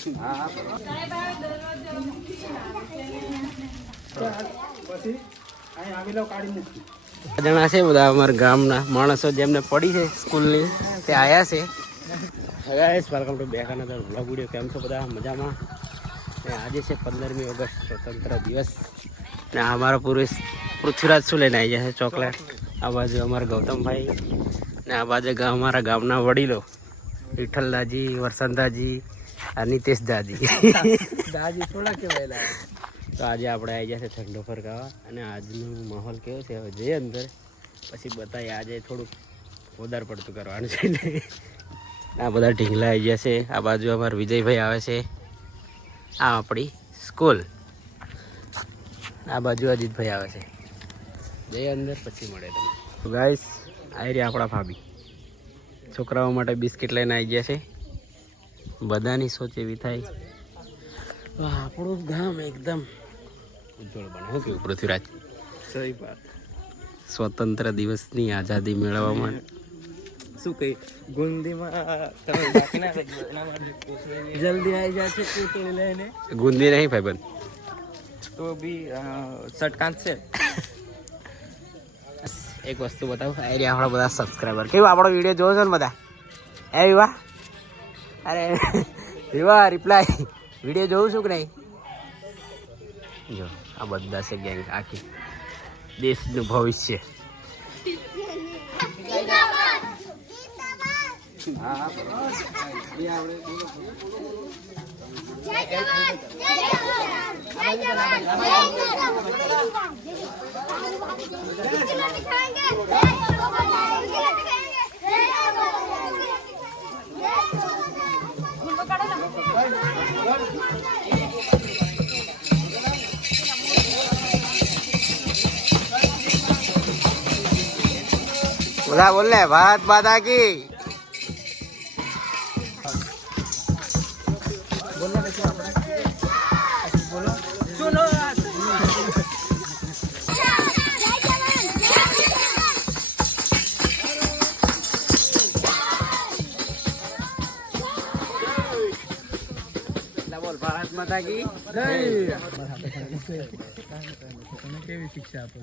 જણા છે બધા અમારા ગામના માણસો જેમને પડી છે સ્કૂલની તે આવ્યા છે. Guys welcome to back another vlog video. કેમ છો બધા? મજામાં? ને આજે છે 15મી ઓગસ્ટ સ્વતંત્ર દિવસ ને અમારો પૃથ્વીરાજ શું લઈને આવી ગયા છે? ચોકલેટ. આ બાજુ અમારા ગૌતમભાઈ ને આ બાજુ અમારા ગામના વડીલો વિઠ્ઠલદાજી, વરસંતાજી, નીતેશ દાદી દાદી થોડા કહેવાય. તો આજે આપણે આવી ગયા છે ઠંડો ફરકાવા અને આજનો માહોલ કેવો છે હવે જઈએ અંદર પછી બતાવીએ. આજે થોડુંક વધારે પડતું કરવાનું છે ને આ બધા ઢીંગલા આવી ગયા છે. આ બાજુ અમારા વિજયભાઈ આવે છે. આ આપણી સ્કૂલ. આ બાજુ અજીતભાઈ આવે છે. જઈએ અંદર પછી મળે તમે. તો ગાઈસ આવી રહ્યા આપણા ભાભી છોકરાઓ માટે બિસ્કિટ લઈને આવી ગયા છે. બધાની સોચ એવી થાય તો આપણું ગામ એકદમ ઉજ્જવળ બને. શું કેવું પૃથ્વીરાજ? સહી વાત. સ્વતંત્ર દિવસની આઝાદી મેળવવા માટે શું કહી ગુંદીમાં જલ્દી આવી જાય છે પૂતળી લઈને. ગુંદી નહીં ભાઈબંધ તો બી સટકાંત છે. એક વસ્તુ બતાવું. આ આપણા બધા સબસ્ક્રાઈબર કેવું આપણો વિડીયો જોવો છો ને બધા? એ વિવાહ અરે વિવાહ રિપ્લાય વિડીયો જોઉં છું કે નહીં? જો આ બધા છે ગેંગ આખી દેશનું ભવિષ્ય. बोला बोल रहे भारत माता की. બોલ ભારત માતા કી જય. કેવી શિક્ષા આપો?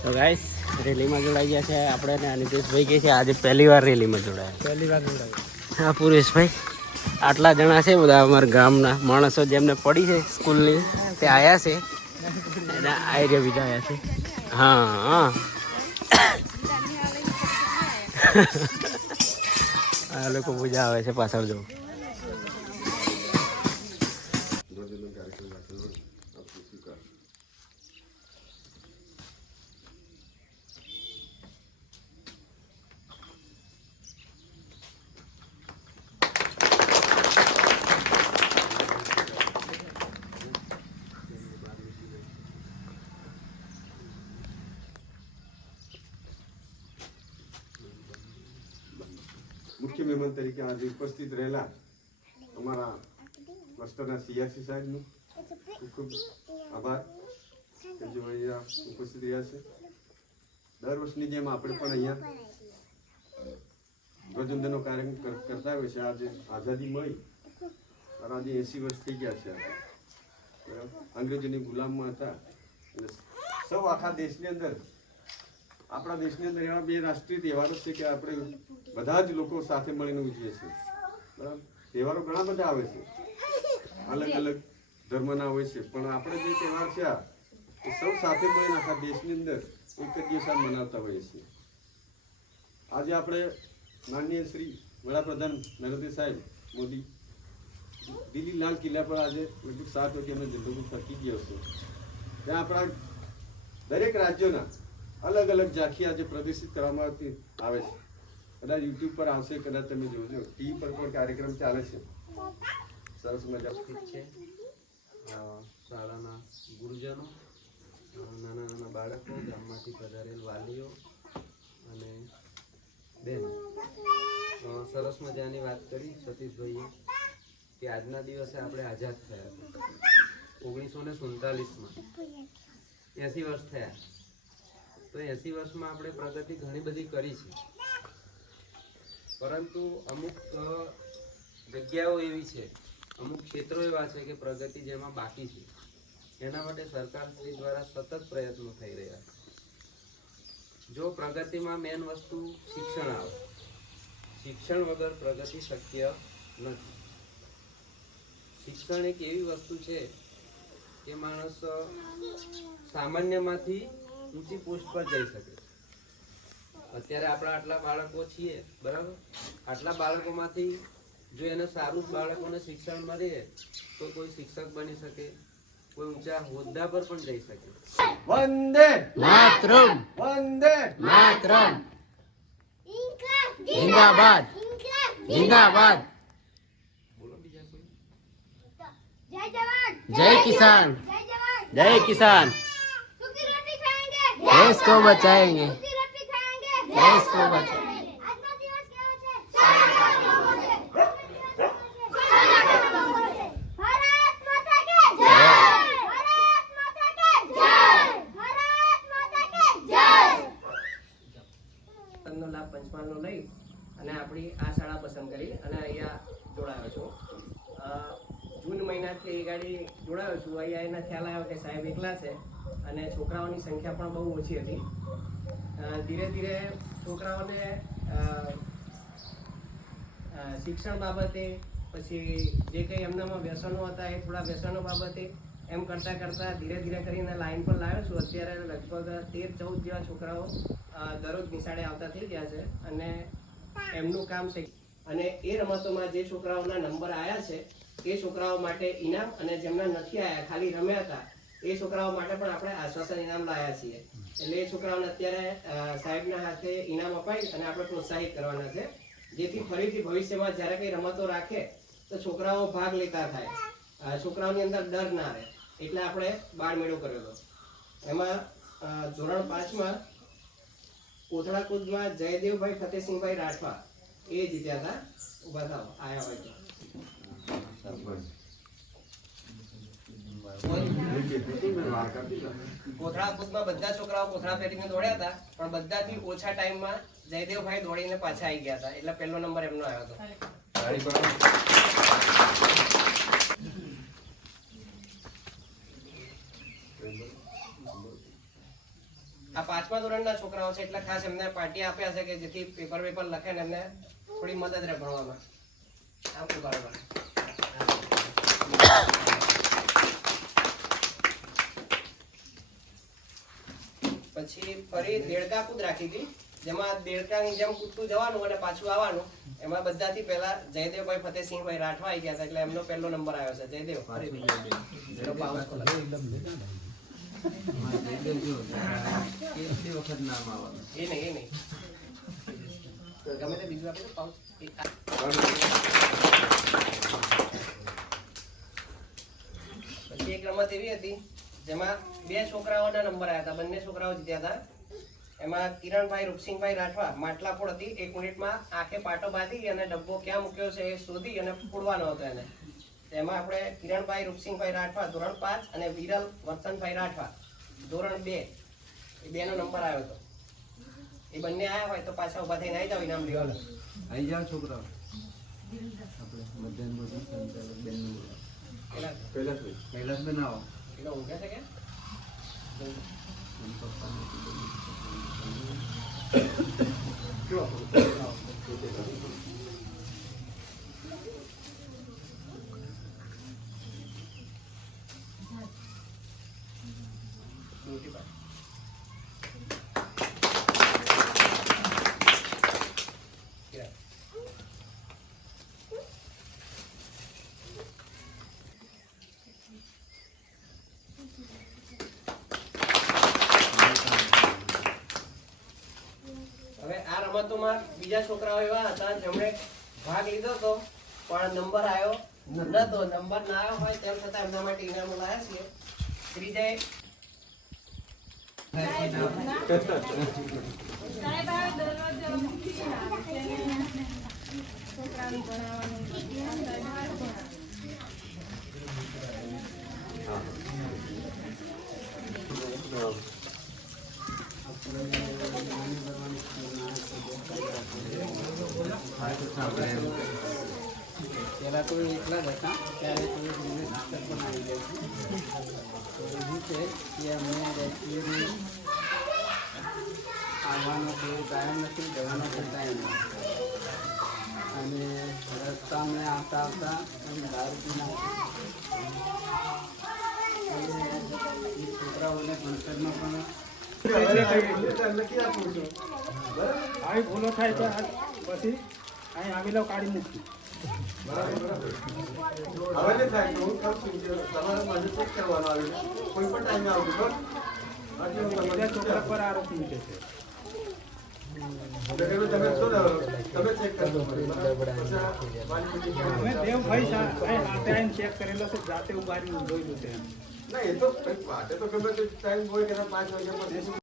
તો ગાઈસ રેલીમાં જોડાઈ ગયા છે આપણે ને નીતેશભાઈ કે છે આજે પહેલી વાર રેલીમાં જોડાયા. હા પુરેશભાઈ આટલા જણા છે બધા અમારા ગામના માણસો જેમને પડી છે સ્કૂલની તે આવ્યા છે અને આયર્ય બીજા આવ્યા છે. હા હા આ લોકો પૂજા આવે છે પાછળ જો. મુખ્ય મહેમાન તરીકે આજે ઉપસ્થિત રહેલા અમારા માસ્ટરના સિયાસી સાહેબનો ખૂબ ખૂબ આભાર કે જેઓ અહીંયા ઉપસ્થિત રહ્યા છે. દર વર્ષની જેમ આપણે પણ અહીંયા ધ્વજવંદનનો કાર્યક્રમ કરતા હોય છે. આજે આઝાદી મળી અને આજે 80 વર્ષ થઈ ગયા છે. અંગ્રેજોની ગુલામમાં હતા અને સૌ આખા દેશની અંદર આપણા દેશની અંદર એવા બે રાષ્ટ્રીય તહેવારો છે કે આપણે બધા જ લોકો સાથે મળીને ઉજવીએ છીએ. બરાબર? તહેવારો ઘણા બધા આવે છે, અલગ અલગ ધર્મના હોય છે, પણ આપણે જે તહેવાર છે એ સૌ સાથે મળીને આખા દેશની અંદર એક જ દિવસ મનાવતા હોઈએ છીએ. આજે આપણે માનનીય શ્રી વડાપ્રધાન નરેન્દ્ર સાહેબ મોદી દિલ્હી લાલ કિલ્લા પર આજે લગભગ 7 વાગે એમનો જન્મદિન થકી ગયો છે. ત્યાં આપણા દરેક રાજ્યોના અલગ અલગ ઝાંખી આજે પ્રદર્શિત કરવામાં આવે છે. કદાચ યુટ્યુબ પર આવશે, કદાચ તમે જોજો. ટીવી પર પણ કાર્યક્રમ ચાલે છે. સરસ મજા છે. શાળાના ગુરુજનો, નાના નાના બાળકો, ગામમાંથી પધારેલ વાલીઓ અને બહેનો સરસ મજાની વાત કરી સતીશભાઈએ કે આજના દિવસે આપણે આઝાદ થયા 1947માં 80 વર્ષ થયા. તો 80 વર્ષમાં આપણે પ્રગતિ ઘણી બધી કરી છે, પરંતુ અમુક જગ્યાઓ એવી છે, અમુક ક્ષેત્રો એવા છે કે પ્રગતિ જેમાં બાકી છે. એના માટે સરકારશ્રી દ્વારા સતત પ્રયત્નો થઈ રહ્યા છે. જો પ્રગતિમાં મેન વસ્તુ શિક્ષણ આવે, શિક્ષણ વગર પ્રગતિ શક્ય નથી. શિક્ષણ એક એવી વસ્તુ છે કે માણસ સામાન્યમાંથી ઊંચી પોસ્ટ પર જઈ શકે. અત્યારે આપણા આટલા બાળકો છીએ, બરાબર, આટલા બાળકોમાંથી જો એને સારું બાળકોને શિક્ષણ મળે તો કોઈ શિક્ષક બની શકે, કોઈ ઊંચા હોદ્દા પર પણ જઈ શકે. વંદે માતરમ, વંદે માતરમ, જિંદાબાદ, જિંદાબાદ. બોલો બીજા કોઈ. जय जवान जय किसान, जय जवान जय किसान, सूखी रोटी खाएंगे देश को बचाएंगे, सूखी रोटी खाएंगे देश को बचाएंगे. આજનો દિવસ કેવો છે? ભારત માતા કે જય, ભારત માતા કે જય, ભારત માતા કે જય. નો લાભ પંચમહાલનો લઈ અને આપણી આ શાળા પસંદ કરી અને અહીંયા જોડાયો છું. જૂન મહિનાથી એ ગાડી જોડાયો છું. અહીંયા એના ખ્યાલ આવ્યો કે સાહેબ એકલા છે અને છોકરાઓની સંખ્યા પણ બહુ ઓછી હતી. ધીરે ધીરે છોકરાઓને શિક્ષણ બાબતે, પછી જે કંઈ એમનામાં વ્યસનો હતા એ થોડા વ્યસનો બાબતે એમ કરતાં કરતાં ધીરે ધીરે કરીને લાઈન પર લાવ્યો છું. અત્યારે લગભગ 13-14 જેવા છોકરાઓ દરરોજ નિશાળે આવતા થઈ ગયા છે અને એમનું કામ છે. અને એ રમતોમાં જે છોકરાઓના નંબર આવ્યા છે એ છોકરાઓ માટે ઇનામ, અને જેમના નથી આવ્યા, ખાલી રમ્યા હતા, એ છોકરાઓ માટે પણ આપણે આશ્વાસન ઇનામ લાવ્યા છીએ. એટલે એ છોકરાઓને અત્યારે સાહેબના હાથે ઇનામ અપાઈ અને આપણે પ્રોત્સાહિત કરવાના છે, જેથી ફરીથી ભવિષ્યમાં જ્યારે કંઈ રમતો રાખે તો છોકરાઓ ભાગ લેતા થાય, છોકરાઓની અંદર ડર ના રહે. એટલે આપણે બાળ મેળો કર્યો હતો. એમાં ધોરણ 5માં કોથળા કૂદમાં જયદેવભાઈ ફતેસિંહભાઈ રાઠવા એ જીત્યા હતા. ઉભા થાવ, આયા હોય તો. કોથળા કૂદમાં બધા છોકરાઓ કોથળા પેટીને દોડ્યા હતા, પણ બધાથી ઓછા ટાઈમમાં જયદેવભાઈ દોડીને પાછા આવી ગયા હતા, એટલે પહેલો નંબર એમનો આવ્યો હતો. આ 5મા ધોરણના છોકરાઓ છે એટલે ખાસ એમને પાર્ટી આપ્યા છે કે જેથી પેપર લખે ને એમને થોડી મદદ રહે ભણવામાં. આમ બરાબર. પછી ફરી દેડકા કૂદ રાખી હતી, જેમાં દેડકાની જેમ કૂદતું જવાનું અને પાછું આવવાનું. એમાં બધાથી પહેલા જયદેવભાઈ ફતેસિંહભાઈ રાઠવા આવી ગયા હતા, એટલે એમનો પહેલો નંબર આવ્યો છે. જયદેવ એ નહીં ગમે તે બીજું આપે તો પાઉચ. પછી એક રમત એવી હતી જેમાં 2 છોકરાઓના નંબર આવ્યા હતા, બંને છોકરાઓ જીત્યા હતા. એમાં કિરણભાઈ રૂપસિંહભાઈ રાઠવા માટલા ફોડ હતી. 1 મિનિટમાં આંખે પાટો બાંધી અને ડબ્બો ક્યાં મૂક્યો છે એ શોધી અને ફોડવાનો હતો એને. એમાં આપણે કિરણભાઈ રૂપસિંહભાઈ રાઠવા ધોરણ 5 અને વિરલ વર્તનભાઈ રાઠવા ધોરણ 2 એ 2નો નંબર આવ્યો હતો. એ બંને આવ્યા હોય તો પાછા ઉભા થઈને આવી જાવ, ઇનામ લેવાનું. આવી જાઓ છોકરાઓ. આપણે મધ્યાહન ભોજન સંચાલક બેનનું પહેલા જ બનાવો. પેલો ઊંઘે છે કે રમતોમાં બીજા છોકરાઓ એવા હતા જેમણે ભાગ લીધો હતો પણ નંબર આવ્યો નતો. નંબર ના આવ્યો હોય તેમ છતાં એમના માટે ઇનામો લાયા છીએ. ત્રીજે પહેલાં તો એકલા જ હતા ત્યારે તો એક રીને ડાક્ટર પણ આવી જાય છે તો એવું છે કે અમને રેસ્ક્યુની આવવાનો કોઈ ટાઈમ નથી, જવાનો કોઈ ટાઈમ નથી. અને રસ્તામાં આવતા આવતા અમે દારૂ પીને છોકરાઓને ભણતરમાં પણ નથી આપું છું. આવી ભૂલો થાય તો પછી અહીં આવેલો કાઢી મૂકશું. હવે ને થાય તો હું કહું છું કે તમારે મને ચેક કરવાનો આવે છે. કોઈ પણ ટાઈમે આવતું બસ બાકી હું બીજા તમને છોકરા પર આરોપ મૂકે છે. તમે છો ને તમે ચેક કરજો પછી મારી meeting અમે કરો. દેવભાઈ ભાઈ હાથે આવીને ચેક કરેલો છે, જાતે ઉભારીને જોયેલું છે એમ. ના એ તો કંઈક વાટે તો ગમે તે ટાઈમ હોય કે 5 વાગ્યા પછી